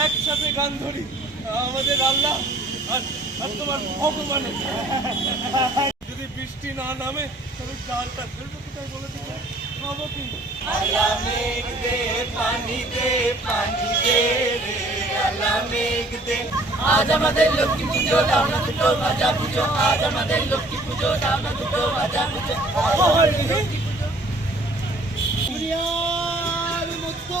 একসাথে গান ধরি। আমাদের আল্লাহ আর তোমার ভগবানের যদি বৃষ্টি না নামে তবে চালটা ফেলব কোথায় বলে দিতে খাব কি? আল্লাহ মেঘ দে পানি দে পানি দে রে। আল্লাহ মেঘ দে। আজ আমাদের লক্ষ্মী পুজো দাও না দুটো ভাজা পুজো। আজ আমাদের লক্ষ্মী পুজো দাও না দুটো ভাজা পুজো। দুনিয়ার মতো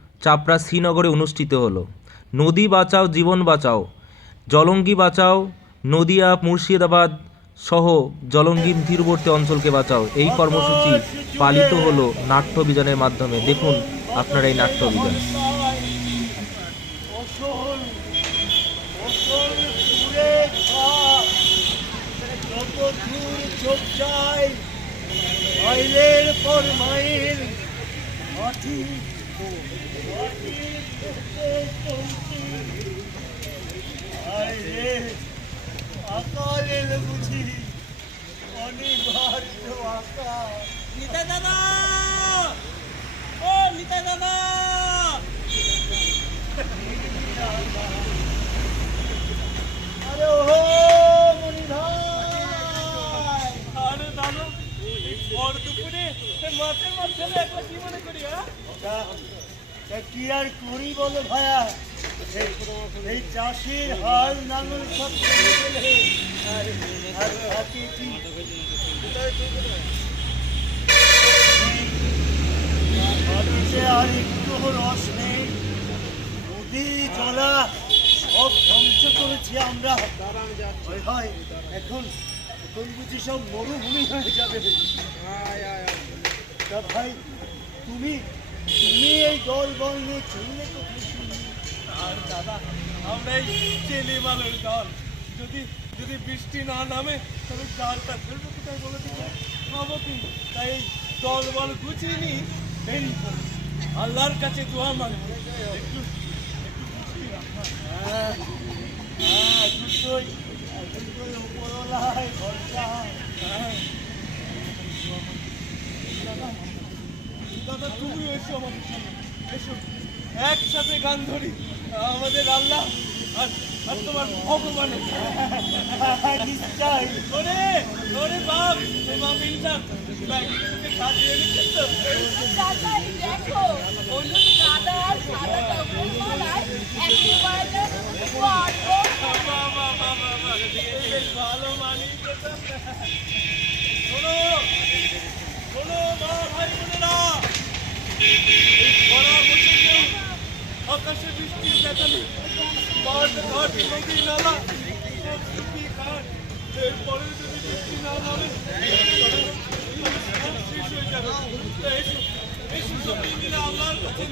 চাপড়া শ্রীনগরে অনুষ্ঠিত হলো। নদী বাঁচাও, জীবন বাঁচাও। জলঙ্গি বাঁচাও, নদিয়া, মুর্শিদাবাদ সহ জলঙ্গি তীরবর্তী অঞ্চলকে বাঁচাও। এই কর্মসূচি পালিত হলো নাট্য অভিযানের মাধ্যমে। দেখুন আপনারা এই নাট্য অভিযান। মাইল আকারের বুঝি অনিবার্য আকার নিতাই দাদা! ও নিতাই দাদা! আরে ও হ্যাঁ? কি আর করি বলো ভায়া এই- চাষির হাল নাঙল সব আর একটু রস নেই। নদী, জলা, সব ধ্বংস করেছি আমরা। হয়, এখন এখন বুঝি সব মরুভূমি হয়ে যাবে। তা ভাই তুমি তুমি এই দল বল নিয়ে চললে কোথায় শুনি আর দাদা আমরা এই চেলি মালের দল। যদি যদি বৃষ্টি না নামে তবে জালটা ফেলব কোথায় বলে দিতে খাব কি? তাই দল বল গুছিয়ে নি এই আল্লাহর কাছে দোয়া মানবো একটু একটু বৃষ্টি। হ্যাঁ হ্যাঁ দুটোই দুটোই উপরওয়ালায় ভরসা হ্যাঁ। দাদা এসো এসো একসাথে গান ধরি। আমাদের আল্লাহ আর তোমার ভগবানের নিশ্চয় ওরে সাদা কাপড় মালায় বড় বাবা বাবা বাবা বেশ ভালো মানিয়ে শোনো শোনো মা ভাই বোনেরা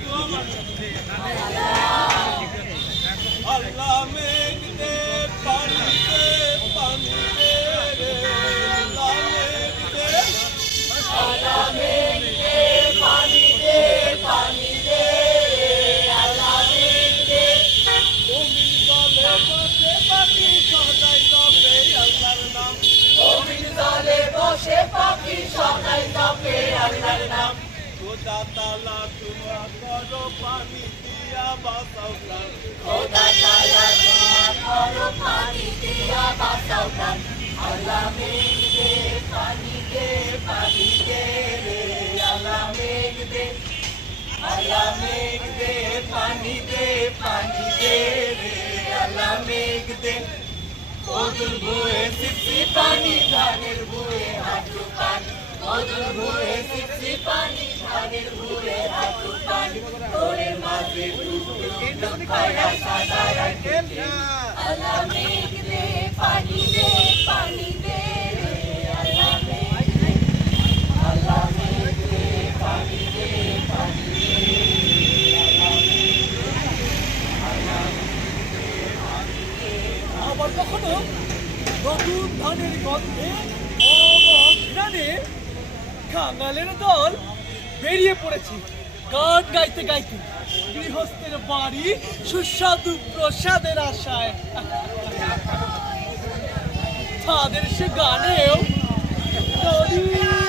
দোয়া মাগো। আল্লাহ বসে পাখি সদাই তপে আল্লাহর নাম। খোদা তালা দোয়া করো পানি দিয়া বাসাও প্রাণ। খোদা তাআলা দোয়া করো পানি দিয়া বাঁচাও প্রাণ। আল্লাহ মেঘ দে পানি দে পানি দে রে আল্লাহ মেঘ দে আল্লাহ মেঘ দে পানি দে পানি দে রে আল্লাহ মেঘ দে কদুর ভুয়ে সিপসি পানি, ধানের ভুয়ে হাঁটু পানি। কদুর ভুয়ে সিপসি পানি, ধানের ভুয়ে হাঁটু পানি। তোরের মাঝে টুকটুক খয়রা সাদা রাখে আল্লাহ মেঘ দে, পানি দে পানি দে আবার কখনো নতুন ধানের গন্ধে ঘ্রাণে কাঙালের দল বেরিয়ে পড়েছে। গান গাইতে গাইতে গৃহস্থের বাড়ি সুস্বাদু প্রসাদের আশায়। তাদের সে গানেও দলীয়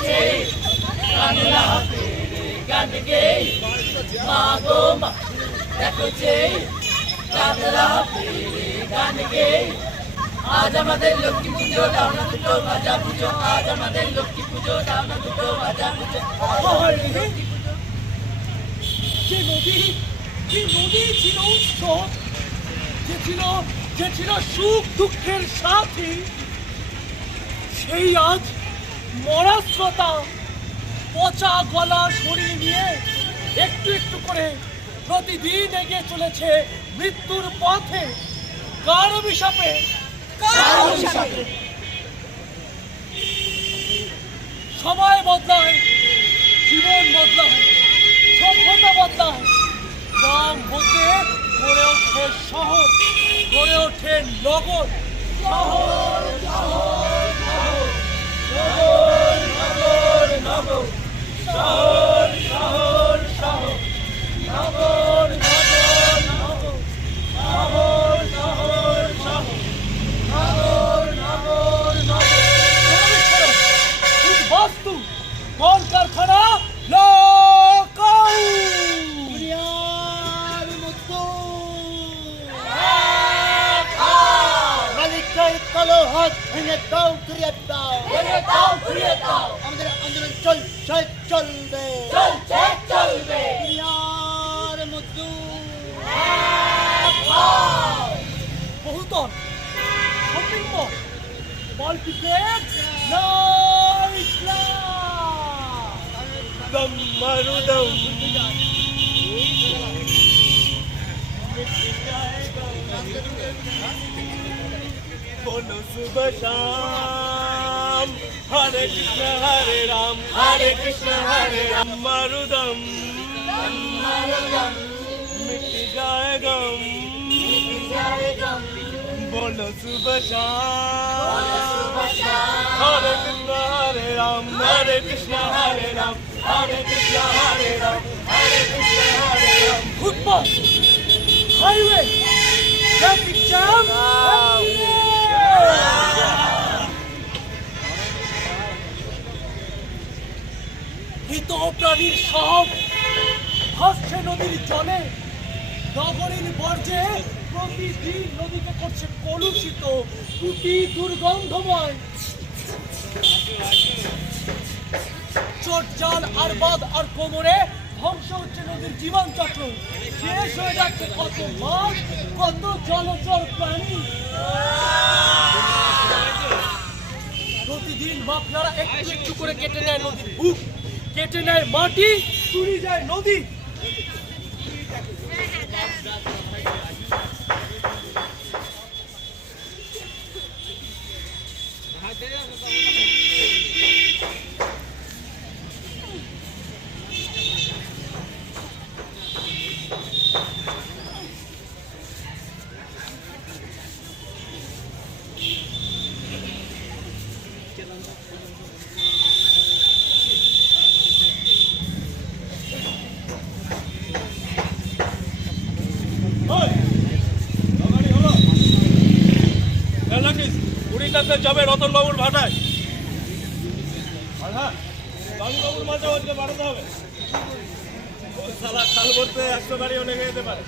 যে বাংলা গান গে মা গো মা দেখো যে বাংলা গান গে আজ আমাদের লক্ষ্মী পুজো দাও না দুটো ভাজা পুজো আজ আমাদের লক্ষ্মী পুজো দাও না দুটো ভাজা পুজো যে নদী যে নদী ছিল উৎস যে ছিল যে ছিল সুখ দুঃখের সাথী সেই আজ মরা শ্রোতা পচা গলা শরীর নিয়ে একটু একটু করে প্রতিদিন এগিয়ে চলেছে মৃত্যুর পথে। কার অভিশাপে? সময় বদলায় জীবন বদলায় সভ্যতা বদলায়। গ্রাম হতে গড়ে ওঠে শহর গড়ে ওঠে নগর। শহর শহর। নগর নগর নগর শহর শহর শহর নগর নগর নগর উদ্বাস্তু কল কারখানা লকাউ দুনিয়ার মতো মালিকের কালো হাত ভেঙে দাও ঘুরিয়ে দাও ভেঙে দাও ঘুরিয়ে দাও আমাদের আন্দোলন চলছে চলবে চলছে চলবে দুনিয়ার মতো বহুতল shopping mall multiplex night club দম মারু দম বলো শুভ শ্যাম হরে কৃষ্ণ হরে রাম। হরে কৃষ্ণ হরে রাম। মারুদম। মিটি যায় গম। বলো শুভ শ্যাম হরে কৃষ্ণ হরে রাম। হরে কৃষ্ণ হরে রাম। হরে কৃষ্ণ হরে রাম। হরে কৃষ্ণ মৃত প্রাণীর সব ভাসছে নদীর জলে। নগরীর বর্জ্যে প্রতিদিন নদীকে করছে কলুষিত টুটি দুর্গন্ধময়। চোট, জাল, আর বাদ আর কোমরে ধ্বংস হচ্ছে নদীর জীবন চক্র শেষ হয়ে যাচ্ছে কত মাছ কত জলচর প্রাণী। একটু একটু করে কেটে নেয় নদীর বুক কেটে নেয় মাটি চুরি যায় নদী। উড়িষ্যাতে যাবে রতন বাবুর ভাটায়। হ্যাঁ বাবুর মাঝে মাঝে বাড়াতে হবে। সালা খাল ভরতে একশো গাড়িও লেগে যেতে পারে।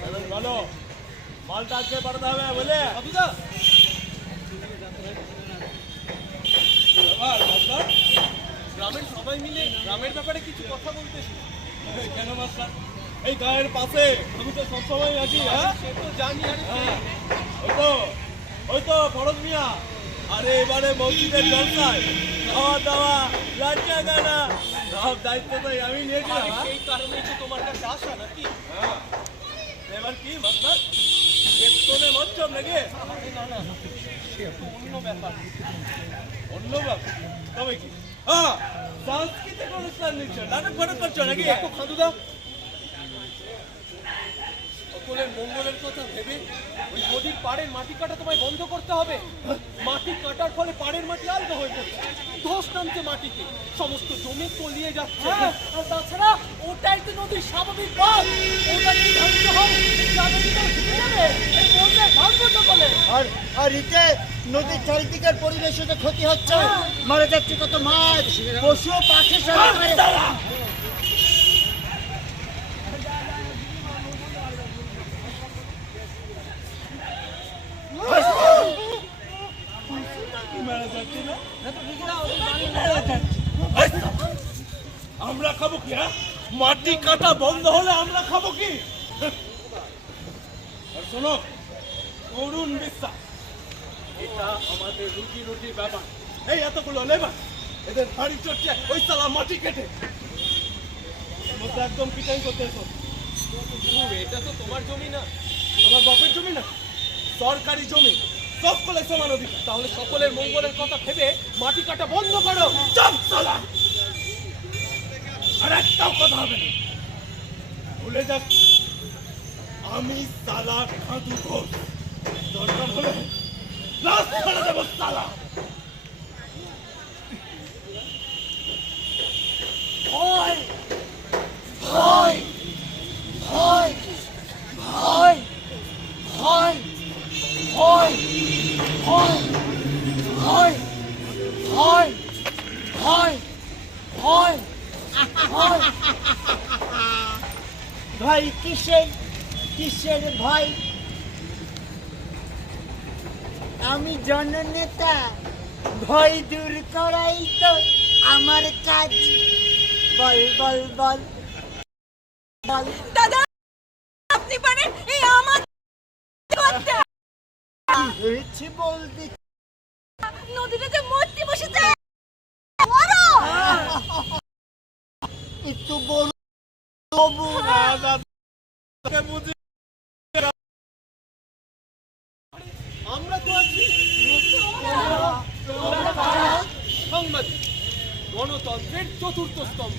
তাহলে মালটা আজকে পাঠাতে হবে বলে? আবুদা গ্রামের সবাই মিলে গ্রামের ব্যাপারে কিছু কথা বলতেছি কেন মাস্টার? এই গায়ের পাশে আমি তো সবসময় আছি হ্যাঁ? সে তো জানি ওই তো ওই তো ফরজ মিয়া। আরে এবারে মসজিদের জলসায় খাওয়া দাওয়া লাচা গানা। সব দায়িত্ব তো আমি নিয়েছিলাম সেই কারণেই তো তোমার কাছে আসা নাকি? হ্যাঁ। এবার কি মাস্টার বেতনে মচ্ছম নাকি? না না অন্য ব্যাপার। অন্য ব্যাপার? তবে কি? হ্যাঁ সাংস্কৃতিক অনুষ্ঠান নিচ্ছ নাটক ফাটক করছ নাকি? একটু খাদু দাও। সকলের মঙ্গলের কথা ভেবে ওই নদীর পাড়ের মাটি কাটা তোমায় বন্ধ করতে হবে। মাটি কাটার ফলে পাড়ের মাটি আলগা হয়ে পড়ছে ধস নামছে মাটিতে। সমস্ত জমি তলিয়ে যাচ্ছে। আর তাছাড়া ওটাই তো নদীর স্বাভাবিক পথ ওটা কি ধ্বংস হয়? যাবে আর আর এতে নদীর চারিদিকের পরিবেশে তো ক্ষতি হচ্ছে মারা যাচ্ছে কত মাছ পশু পাখি সব একেবারে- আমরা খাব কি হ্যাঁ মাটি কাটা বন্ধ হলে আমরা খাব কি? শোনো করুণ বিশ্বাস, এটা আমাদের রুটি রুটি ব্যাপার। এই এতগুলো লেবার, এদের বাড়ি চড়ছে, ওই সালা মাটি কেটে। একদম পিটাই করতে এটা তো তোমার জমি না, তোমার বাপের জমি না, সরকারি জমি, সকলের সমান অধিকার। তাহলে সকলের মঙ্গলের কথা ভেবে মাটি কাটা বন্ধ করো। চাপ সালা হবে। না ভুলে যাক আমি সালা খাঁদু ঘোষ দরকার হলে লাশ করে দেবো সালা কিসের কিসের ভয়? আমি জননেতা ভয় দূর করাই তো আমার কাজ। বল বল বল। দাদা আপনি পারেন এই আমার হয়েছে নদীতে মূর্তি বসেছে। একটু তবু আমরা তো আছি সাংবাদিক গণতন্ত্রের চতুর্থ স্তম্ভ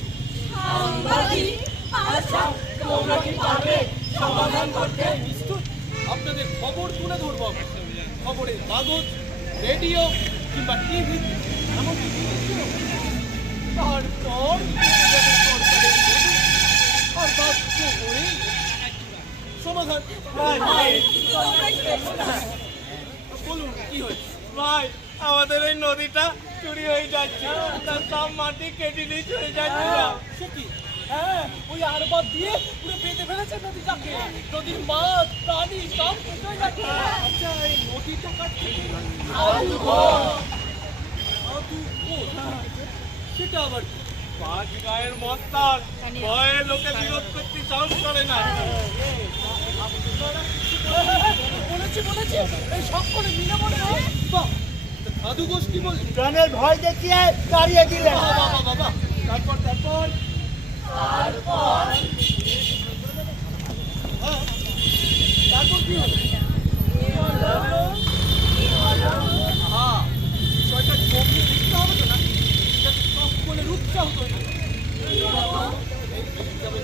আপনাদের খবর তুলে ধরব খবরের কাগজ রেডিও কিংবা টিভি তারপর আর সমাধান। বলুন কি হয়েছে? ভাই আমাদের এই নদীটা চুরি হয়ে যাচ্ছে। তার সব মাটি কেটে নিয়ে চলে যাচ্ছে। সে কি? হ্যাঁ ওই আরবাদ দিয়ে পুরো বেঁধে ফেলেছে নদীটাকে। নদীর মাছ প্রাণী সব শেষ হয়ে যাচ্ছে। আচ্ছা এই নদীটা কাটছে। সেটা আবার কি? পাঁচ গায়ের মস্তান ভয়ে লোকে বিরোধ করতে সাহস করে না। বলেছি বলেছি। এই সব করে মিলে মনে হয়? বাহ। সাধু গোষ্ঠী বললি প্রাণের ভয় দেখিয়ে তাড়িয়ে দিলেন। বাবা তারপর তারপর। হ্যাঁ, তারপর কি হলো বিষয়টা বুঝতে হবে তো নাকি? সকলের উৎসাহ তৈরি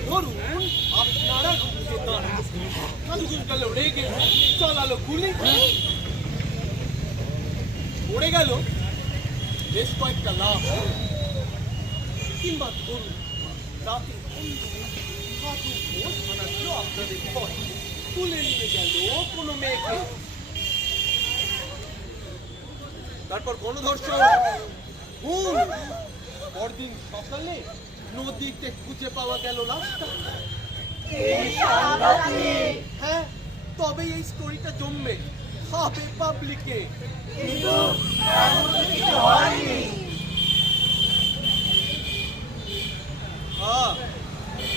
ধরুন, আপনারা রুখে দাঁড়ান। রেগে, চালালো গুলি, পড়ে গেল বেশ কয়েকটা লাভ কিংবা ধরুন রাতে সাধু ঘোষ আপনাদের ঘরে তুলে গেল কোনো মেয়েকে। তারপর গণধর্ষণ পরদিন সকালে নদীতে খুঁজে পাওয়া গেল লাশটা হ্যাঁ তবে এই স্টোরিটা জমবে খাবে পাবলিকে। হ্যাঁ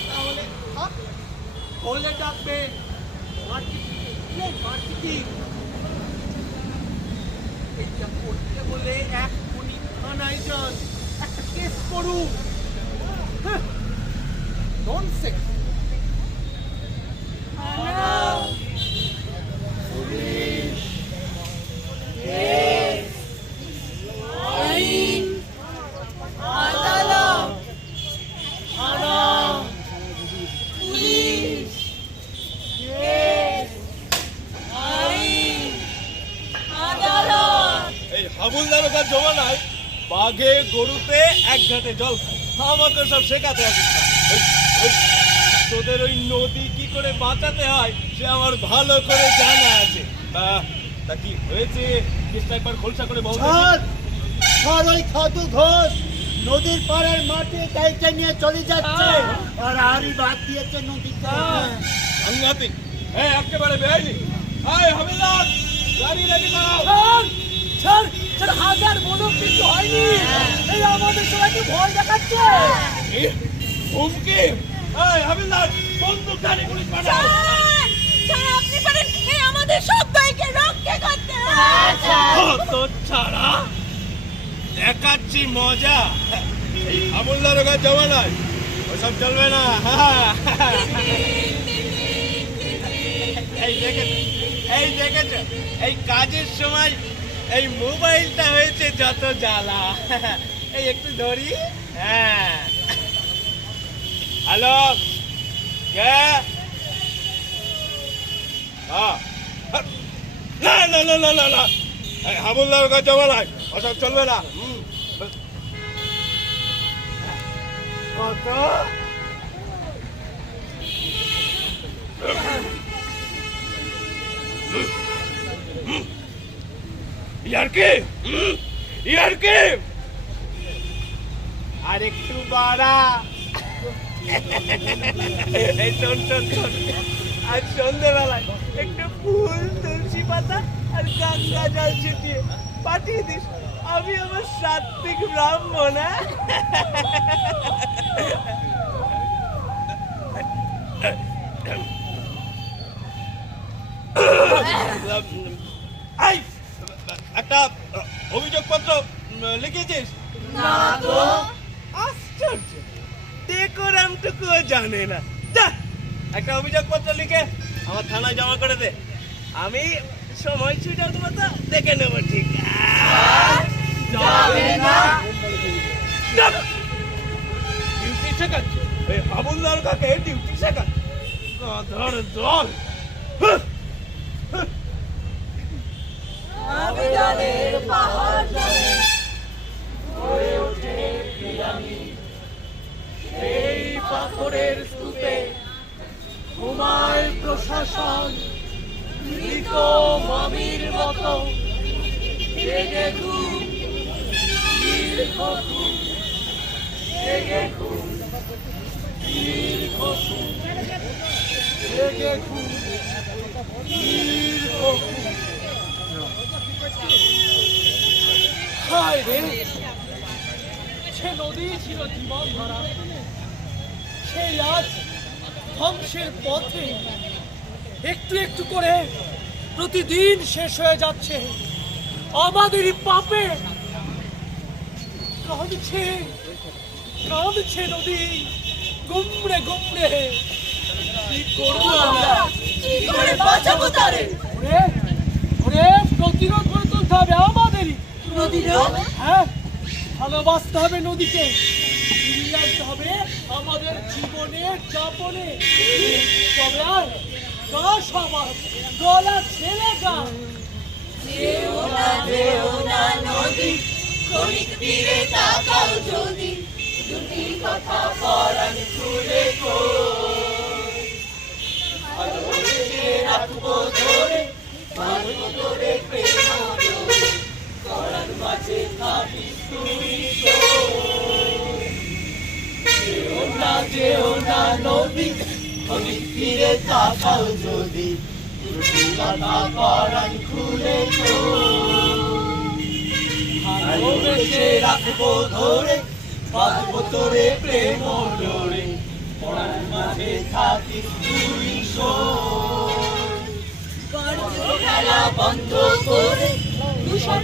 তাহলে বললে ডাকবে মার্কেটিং এইটা করতে বলে এক কোনি থানায় যান। একটা কেস করুন। ননসেন্স। গরুতে এক ঘাটে জল খায়। আমাকে সব শেখাতে আসিস তোদের ওই নদী কি করে বাঁচাতে হয় সে আমার ভালো করে জানা আছে। তা তা কি হয়েছে? কেসটা একবার খোলসা করে বল ছাড় ওই খাদু ঘোষ। নদীর পাড়ের মাঠে গাইটা নিয়ে চলে যাচ্ছে। আর আরই বাদ দিয়েছে নদীতে। সাংঘাতিক হ্যাঁ একেবারে বেআইনি। আয় হাবিলদার গাড়ি রেডি করো স্যার স্যার হাজার বলুক কিছু হয়নি। এই আমাদের সবাইকে ভয় দেখাচ্ছে। হুমকি? আয় হাবিলদার বন্দুক গাড়ি পুলিশ পাঠাও। স্যার আপনি পারেন এই আমাদের সবাইকে রক্ষা করতে কত ছাড়া? দেখাচ্ছি মজা। এই হাবুলদারকার জমানায় ওসব চলবে না। এই দেখেছ এই দেখেছ এই কাজের সময় এই মোবাইলটা হয়েছে যত জ্বালা। এই একটু ধরি। হ্যাঁ। হ্যালো। কে? না না না না না না। হাবুলদার কাছে ওসব চলবে না। কত? ইয়ারকি? হুম, আর একটু বাড়া। এই শোন শোন শোন আজ সন্ধ্যেবেলায় একটু ফুল তুলসী পাতা আর গঙ্গা জল ছিটিয়ে পাঠিয়ে দিস। আমি আমার সাত্বিক ব্রাহ্মণ হ্যাঁ? একটা অভিযোগপত্র লিখেছিস? না তো। আশ্চর্য। ডেকোরামটুকুও জানে না। যা একটা অভিযোগপত্র লিখে আমার থানায় জমা করে দে। আমি সময় সুযোগ মতো দেখে নেব ঠিক। যাবে না। ডিউটি শেখাচ্ছে? এই হাবুলদার কাকে ডিউটি শেখাচ্ছে? ধর দল। আবেদনের পাহাড় জমে এই পাথরের স্তূপে ঘুমায় প্রশাসন মৃত মামির মতো জেগে ঘুম। দীর্ঘ ঘুম। জেগে ঘুম। দীর্ঘ ঘুম। জেগে ঘুম। দীর্ঘ ঘুম। হায় রে। সে নদী ছিল জীবন ধারা। সেই আজ ধ্বংসের পথে। একটু একটু করে প্রতিদিন শেষ হয়ে যাচ্ছে। আমাদেরই পাপে। কাঁদছে কাঁদছে নদী। গুমড়ে গুমড়ে। কি করব আমরা? কি করে বাঁচাবো তারে? ওরে ওরে প্রতিরোধ করে তুলতে হবে আমাদেরই। হ্যাঁ ভালোবাসতে হবে নদীকে। ফিরিয়ে আনতে হবে আমাদের জীবনে যাপনে। তবে আর গা সমাজ গলা ছেলে গা। যেও না যেও না নদী ক্ষণিক তীরে তাকাও যদি। দুটি কথা পরাণ খুলে রাখব ধরে তোরে প্রেম মাঝে থাকিস তুই যেও না যেও না নদী ক্ষণিক তীরে তাকাও যদি কথা পরাণ খুলে ভালোবেসে রাখব ধরে বাঁধবো তোরে প্রেম ডোরে পড়ার মাঝে থাকিস তুই খেলা বন্ধ করে দূষণ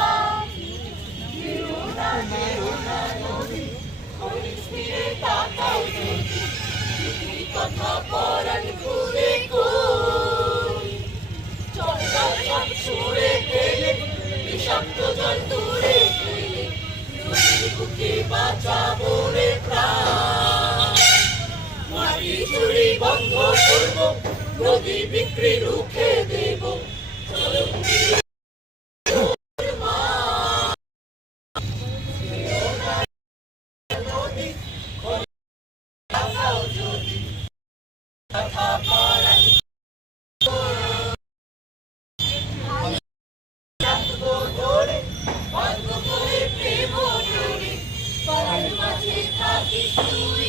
বুকে বাঁচাবো রে প্রাণ। মাটি চুরি বন্ধ করব নদী বিক্রি রুখে দেব। মাঝে থাকিস